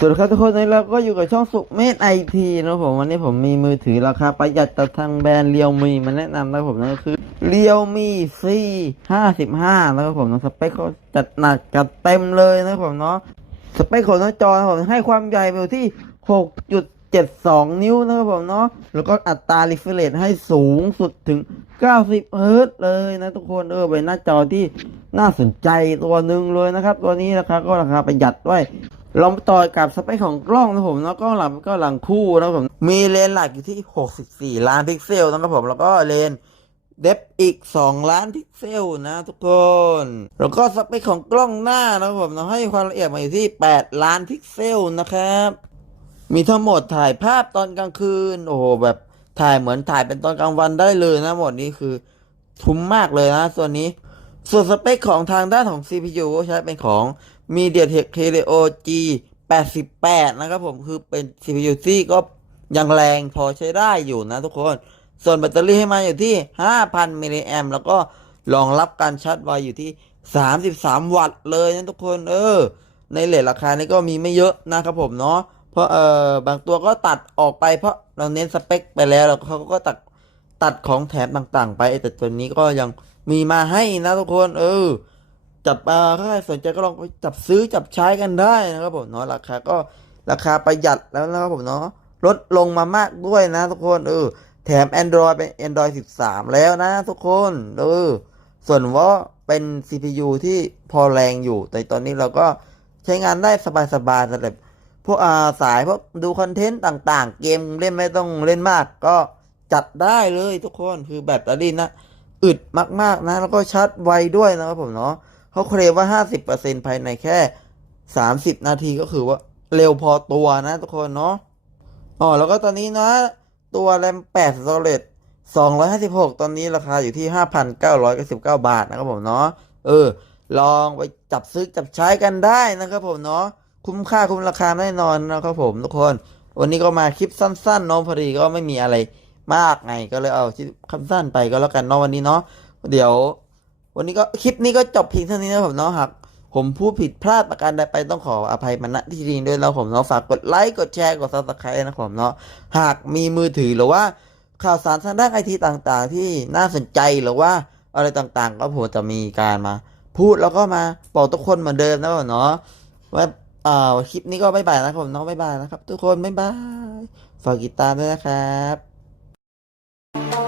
สวัสดีครับทุกคนวันเราก็อยู่กับช่องสุกเมธไอทีนะผมวันนี้ผมมีมือถือราคาประหยัดจากทางแบรนด์เรียวมีมาแนะนำนะผมนั่นก็คือเรียวมีซีห้าสิบห้านะครับผมนะสเปคเขาจัดหนักจัดเต็มเลยนะครับผมเนาะสเปคของหน้าจอผมให้ความใหญ่ไปอยู่ที่หกจุดเจ็ดสองนิ้วนะครับผมเนาะแล้วก็อัตรารีเฟรชให้สูงสุดถึง90เฮิร์ตซ์เลยนะทุกคนเออเป็นหน้าจอที่น่าสนใจตัวหนึ่งเลยนะครับ ตัวนี้ราคาก็ราคาประหยัดด้วย ลองต่อกับสเปคของกล้องนะผมแล้วก็หลังก็หลังคู่นะผม มีเลนส์หลักอยู่ที่ 64 ล้านพิกเซลนะครับผม แล้วก็เลนส์เดฟอีก 2 ล้านพิกเซลนะทุกคน แล้วก็สเปคของกล้องหน้านะครับผมเราให้ความละเอียดมาอยู่ที่ 8 ล้านพิกเซลนะครับ มีทั้งหมดถ่ายภาพตอนกลางคืน โอ้โหแบบถ่ายเหมือนถ่ายเป็นตอนกลางวันได้เลยนะหมดนี้คือทุ้มมากเลยนะส่วนนี้ ส่วนสเปคของทางด้านของ CPU ก็ใช้เป็นของ MediaTek Helio G 88นะครับผมคือเป็น CPU ที่ก็ยังแรงพอใช้ได้อยู่นะทุกคน ส่วนแบตเตอรี่ให้มาอยู่ที่ 5,000 มิลลิแอมแล้วก็รองรับการชาร์จไวอยู่ที่ 33 วัตต์เลยนะทุกคนเออ ในเลทราคานี้ก็มีไม่เยอะนะครับผมเนาะเพราะเออบางตัวก็ตัดออกไปเพราะเราเน้นสเปคไปแล้วแล้วเขาก็ตัดตัดของแถมต่างๆ ไปแต่ตัวนี้ก็ยัง มีมาให้นะทุกคนเออ จับอ่าถ้าใครสนใจก็ลองไปจับซื้อจับใช้กันได้นะครับผมเนาะราคาก็ราคาประหยัดแล้วนะครับผมเนาะลดลงมามากด้วยนะทุกคนเออแถม Android เป็น Android 13 แล้วนะทุกคนเออส่วนว่าเป็น CPU ที่พอแรงอยู่ แต่ตอนนี้เราก็ใช้งานได้สบายๆสำหรับพวกอ่าสายพวกดูคอนเทนต์ต่างๆ เกมเล่นไม่ต้องเล่นมาก ก็จัดได้เลยทุกคนคือแบตเตอรี่นะ อึดมากๆนะ แล้วก็ชาร์จไวด้วยนะครับผมเนาะเขาเคลมว่า 50%ภายในแค่ 30 นาทีก็คือว่าเร็วพอตัวนะทุกคนเนาะอ๋อแล้วก็ตอนนี้นะ ตัวแรม8 storage 256 ตอนนี้ราคาอยู่ที่ 5,999 บาทนะครับผมเนาะเออ ลองไปจับซื้อจับใช้กันได้นะครับผมเนาะคุ้มค่าคุ้มราคาแน่นอนนะครับผมทุกคน วันนี้ก็มาคลิปสั้นๆน้องพอดีก็ไม่มีอะไร มากไงก็เลยเอาคลิปสั้นไปก็แล้วกันเนาะวันนี้เนาะเดี๋ยว วันนี้ก็คลิปนี้ก็จบเพียงเท่านี้นะผมเนาะหากผมพูดผิดพลาดประการใดไปต้องขออภัยมาณที่นี้ด้วยนะผมเนาะฝากกดไลค์กดแชร์กดซับสไครต์นะผมเนาะหากมีมือถือหรือว่าข่าวสารทางด้านไอทีต่างๆ ที่น่าสนใจหรือว่าอะไรต่างๆ ก็ผมจะมีการมา พูดแล้วก็มาบอกทุกคนเหมือนเดิมนะผมเนาะว่าอ่าคลิปนี้ก็บ๊ายบายนะครับผมเนาะบ๊ายบายนะครับ ทุกคนบ๊ายบายฝากติดตามด้วยนะครับ Oh,